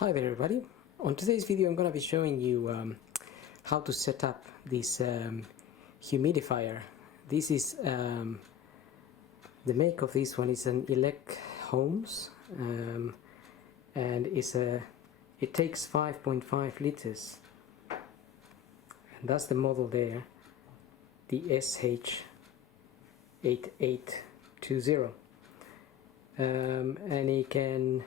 Hi there everybody. On today's video I'm going to be showing you how to set up this humidifier. This is the make of this one is an Elechomes and it takes 5.5 liters, and that's the model there, the SH8820 and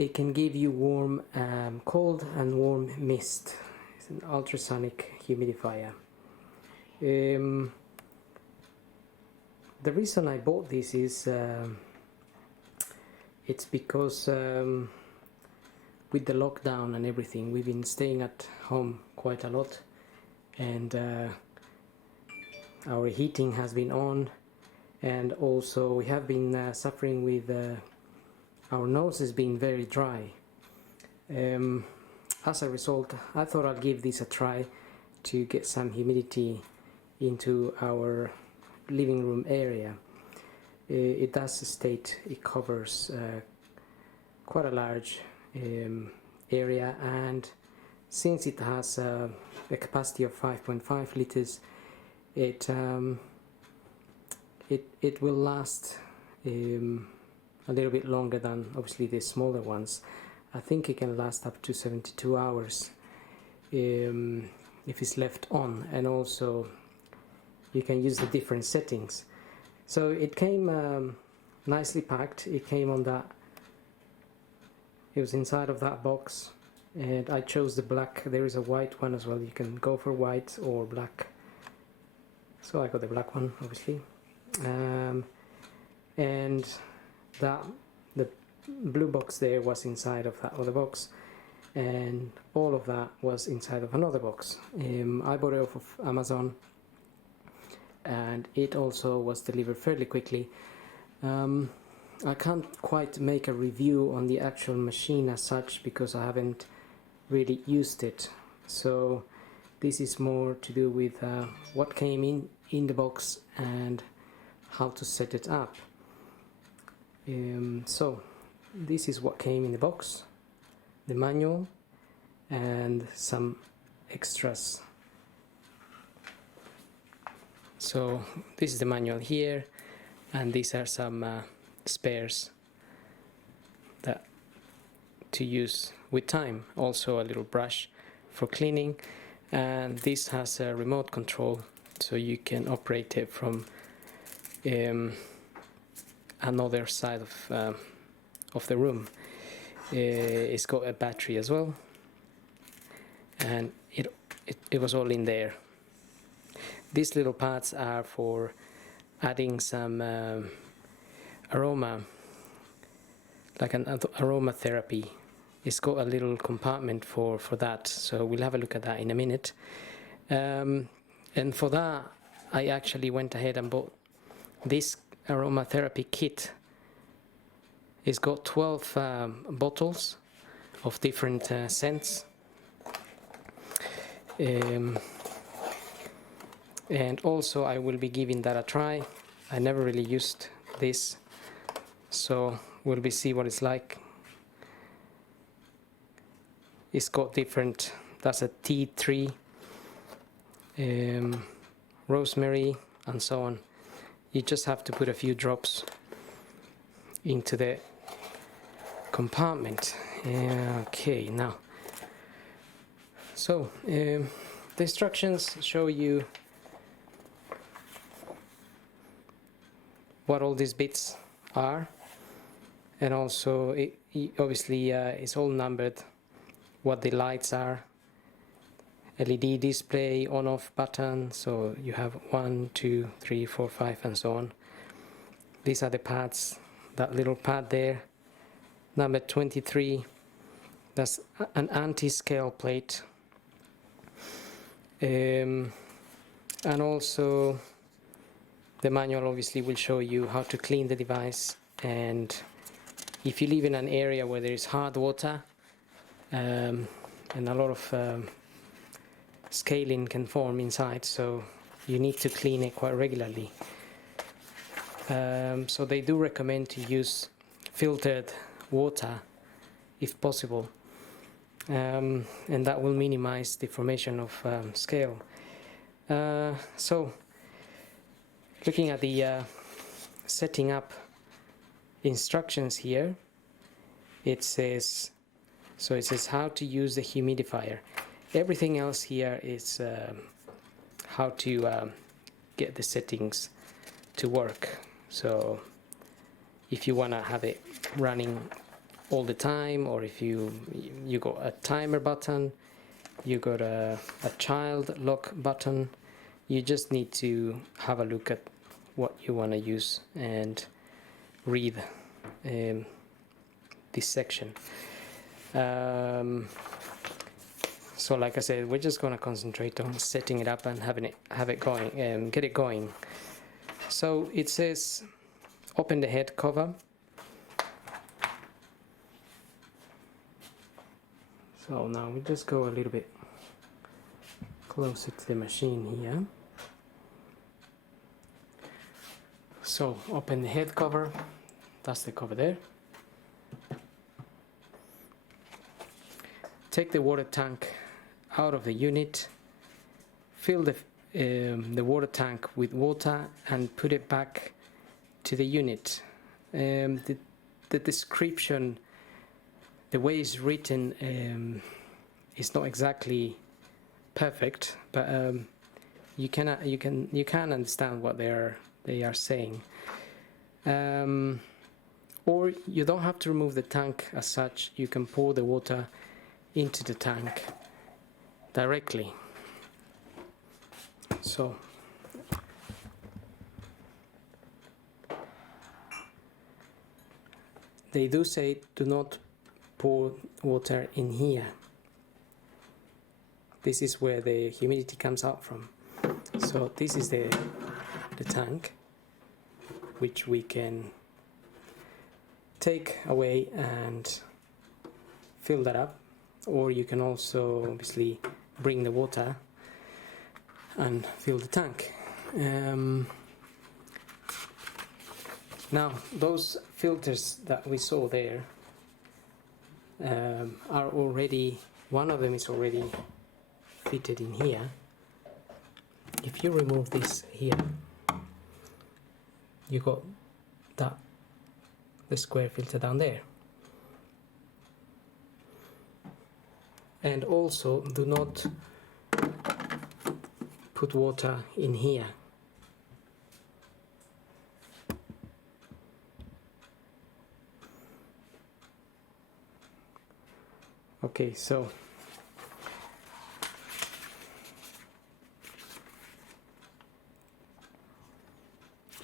it can give you warm, cold and warm mist. It's an ultrasonic humidifier. The reason I bought this is it's because with the lockdown and everything, we've been staying at home quite a lot, and our heating has been on, and also we have been suffering with our nose has been very dry. As a result, I thought I'd give this a try to get some humidity into our living room area. It does state it covers quite a large area, and since it has a capacity of 5.5 liters, it will last a little bit longer than obviously the smaller ones. I think it can last up to 72 hours if it's left on, and also you can use the different settings. So it came nicely packed. It came on that, it was inside of that box, and I chose the black. There is a white one as well. You can go for white or black, so I got the black one obviously, and the blue box there was inside of that other box, and all of that was inside of another box. I bought it off of Amazon, and it also was delivered fairly quickly. I can't quite make a review on the actual machine as such because I haven't really used it, so this is more to do with what came in the box and how to set it up. So this is what came in the box: the manual and some extras. So this is the manual here, and these are some spares that to use with time. Also a little brush for cleaning, and this has a remote control, so you can operate it from another side of the room. It's got a battery as well, and it was all in there. These little pads are for adding some aroma, like an aromatherapy. It's got a little compartment for that, so we'll have a look at that in a minute. And for that I actually went ahead and bought this aromatherapy kit. It's got 12 bottles of different scents, and also I will be giving that a try. I never really used this, so we'll be see what it's like. It's got different, that's a tea tree, rosemary and so on. You just have to put a few drops into the compartment. Okay, now, so the instructions show you what all these bits are, and also obviously it's all numbered, what the lights are, LED display, on-off button, so you have 1, 2, 3, 4, 5 and so on. These are the pads, that little pad there, number 23, that's an anti-scale plate, and also the manual obviously will show you how to clean the device, and if you live in an area where there is hard water and a lot of scaling can form inside, so you need to clean it quite regularly. So they do recommend to use filtered water if possible, and that will minimize the formation of scale. So looking at the setting up instructions here, it says how to use the humidifier. Everything else here is how to get the settings to work. So if you want to have it running all the time, or if you got a timer button, you got a child lock button, you just need to have a look at what you want to use and read this section. So like I said, we're just going to concentrate on setting it up and have it going, get it going. So it says open the head cover. So now we just go a little bit closer to the machine here. So open the head cover, that's the cover there. Take the water tank out of the unit, fill the water tank with water and put it back to the unit. The description, the way it's written, is not exactly perfect, but you can understand what they are saying. Or you don't have to remove the tank as such. You can pour the water into the tank directly. So they do say do not pour water in here. This is where the humidity comes out from. So this is the tank, which we can take away and fill that up, or you can also obviously bring the water and fill the tank. Now those filters that we saw there are already, one of them is already fitted in here. If you remove this here, you got the square filter down there. And also do not put water in here. Okay, so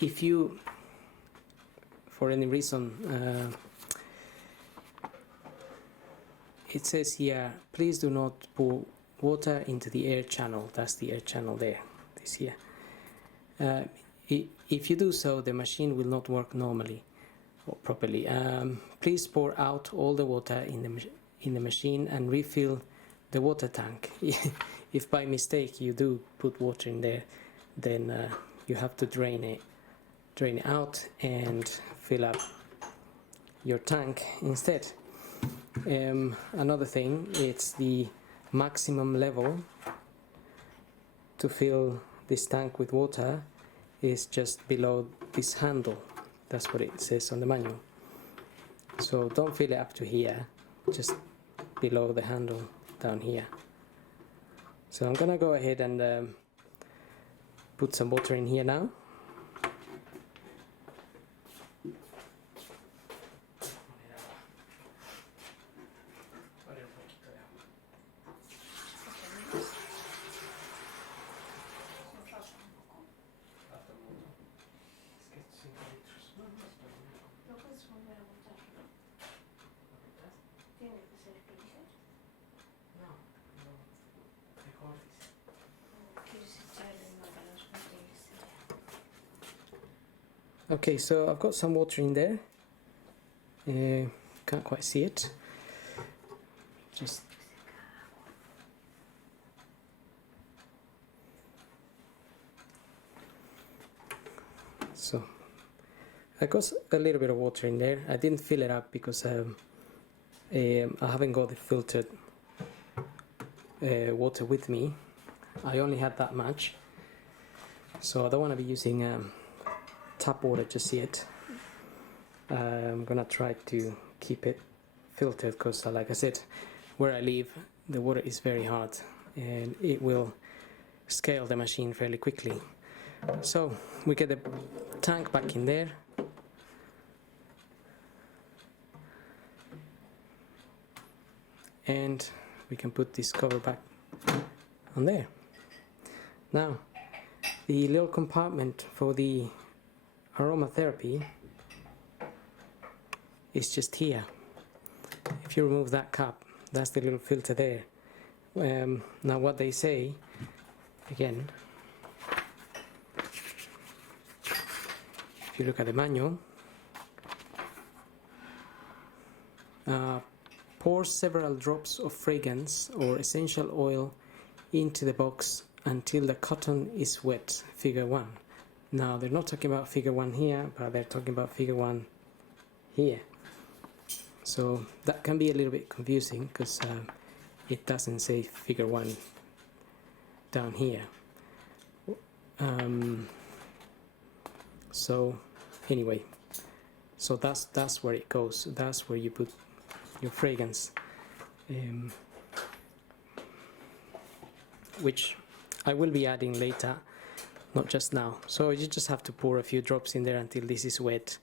if you, for any reason, it says here, please do not pour water into the air channel. That's the air channel there, this here. If you do so, the machine will not work normally or properly. Please pour out all the water in the machine and refill the water tank. If by mistake you do put water in there, then you have to drain it out and fill up your tank instead. Another thing, it's the maximum level to fill this tank with water is just below this handle. That's what it says on the manual. So don't fill it up to here, just below the handle down here. So I'm gonna go ahead and put some water in here now. Okay, so I've got some water in there. Can't quite see it. Just so I got a little bit of water in there. I didn't fill it up because I haven't got the filtered water with me. I only had that much, so I don't want to be using tap water just yet. I'm gonna try to keep it filtered because, like I said, where I live the water is very hard and it will scale the machine fairly quickly. So we get the tank back in there, and we can put this cover back on there. Now the little compartment for the aromatherapy is just here. If you remove that cap, that's the little filter there. Now what they say, again, if you look at the manual, pour several drops of fragrance or essential oil into the box until the cotton is wet, figure 1. Now they're not talking about figure 1 here, but they're talking about figure 1 here. So that can be a little bit confusing because it doesn't say figure 1 down here. So anyway, so that's where it goes. That's where you put your fragrance, which I will be adding later, not just now. So you just have to pour a few drops in there until this is wet,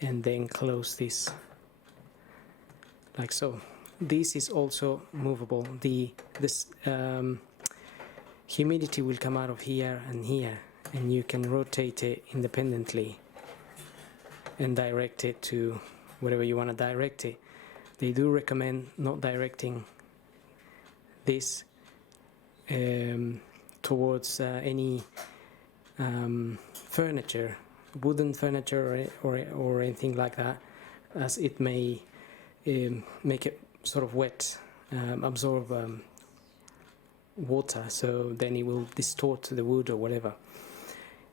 and then close this like so. This is also movable. This humidity will come out of here and here, and you can rotate it independently and direct it to wherever you want to direct it. They do recommend not directing this towards any furniture, wooden furniture or anything like that, as it may make it sort of wet, absorb water, so then it will distort the wood or whatever.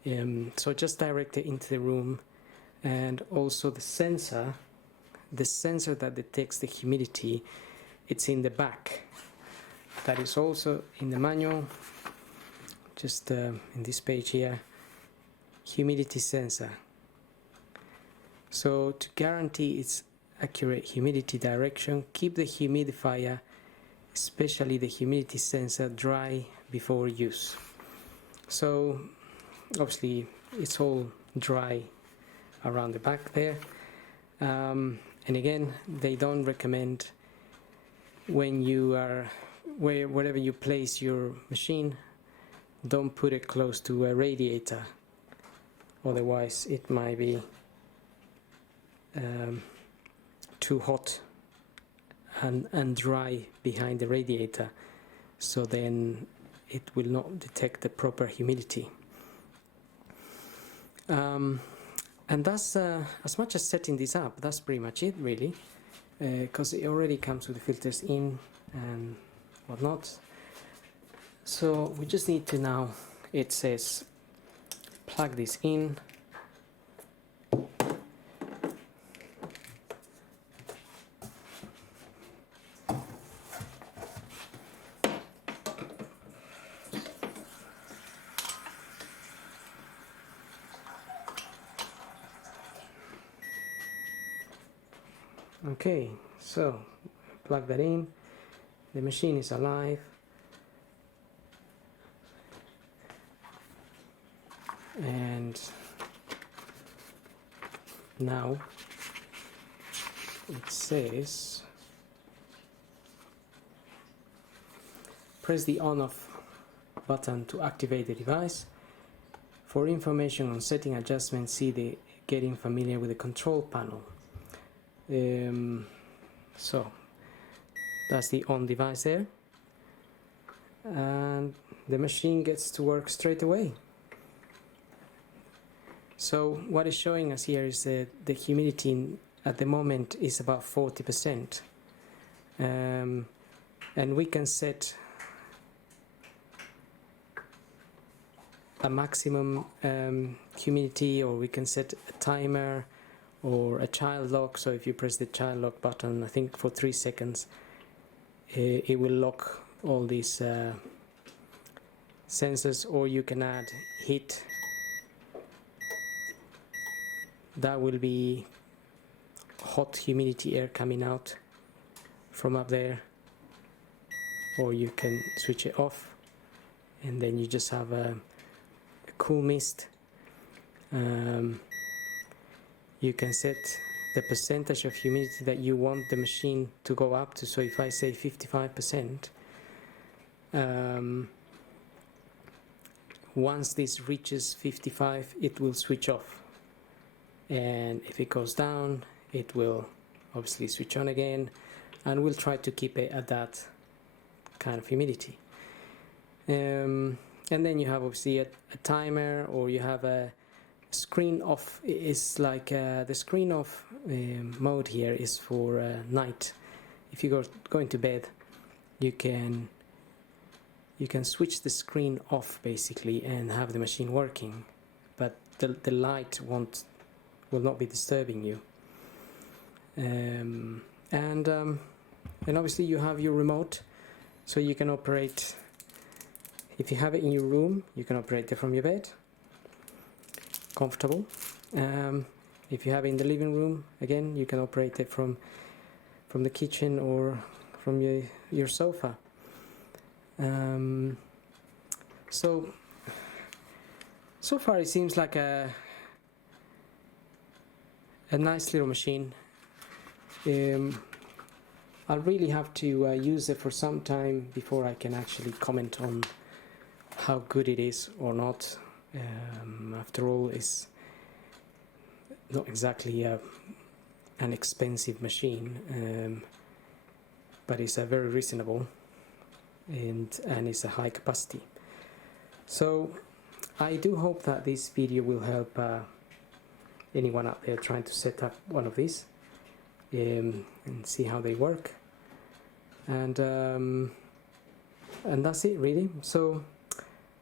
So just direct it into the room. And also the sensor that detects the humidity, it's in the back. That is also in the manual, just in this page here, humidity sensor. So to guarantee its accurate humidity direction, keep the humidifier, especially the humidity sensor, dry before use. So obviously it's all dry around the back there, and again, they don't recommend when you are wherever you place your machine, don't put it close to a radiator, otherwise it might be too hot and dry behind the radiator, so then it will not detect the proper humidity. And that's as much as setting this up. That's pretty much it, really, because it already comes with the filters in and whatnot. So we just need to now, it says plug this in, okay, so plug that in, the machine is alive, and now it says press the on off button to activate the device. For information on setting adjustments, see the getting familiar with the control panel. So that's the on device there, and the machine gets to work straight away. So what is showing us here is that the humidity at the moment is about 40%, and we can set a maximum humidity, or we can set a timer, or a child lock. So if you press the child lock button, I think for 3 seconds, it will lock all these sensors, or you can add heat. That will be hot humidity air coming out from up there, or you can switch it off and then you just have a cool mist. You can set the percentage of humidity that you want the machine to go up to. So if I say 55%, once this reaches 55, it will switch off, and if it goes down, it will obviously switch on again, and we'll try to keep it at that kind of humidity. And then you have obviously a timer, or you have a screen off. It's like the screen off mode here is for night. If you go into bed, you can switch the screen off basically and have the machine working, but the light will not be disturbing you. And obviously you have your remote, so you can operate. If you have it in your room, you can operate it from your bed, comfortable. If you have it in the living room, again, you can operate it from the kitchen or from your sofa. So far it seems like a nice little machine. I'll really have to use it for some time before I can actually comment on how good it is or not. After all, it's not exactly an expensive machine, but it's a very reasonable, and it's a high capacity. So I do hope that this video will help anyone out there trying to set up one of these and see how they work. And that's it really. So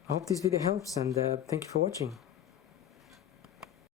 I hope this video helps, and thank you for watching.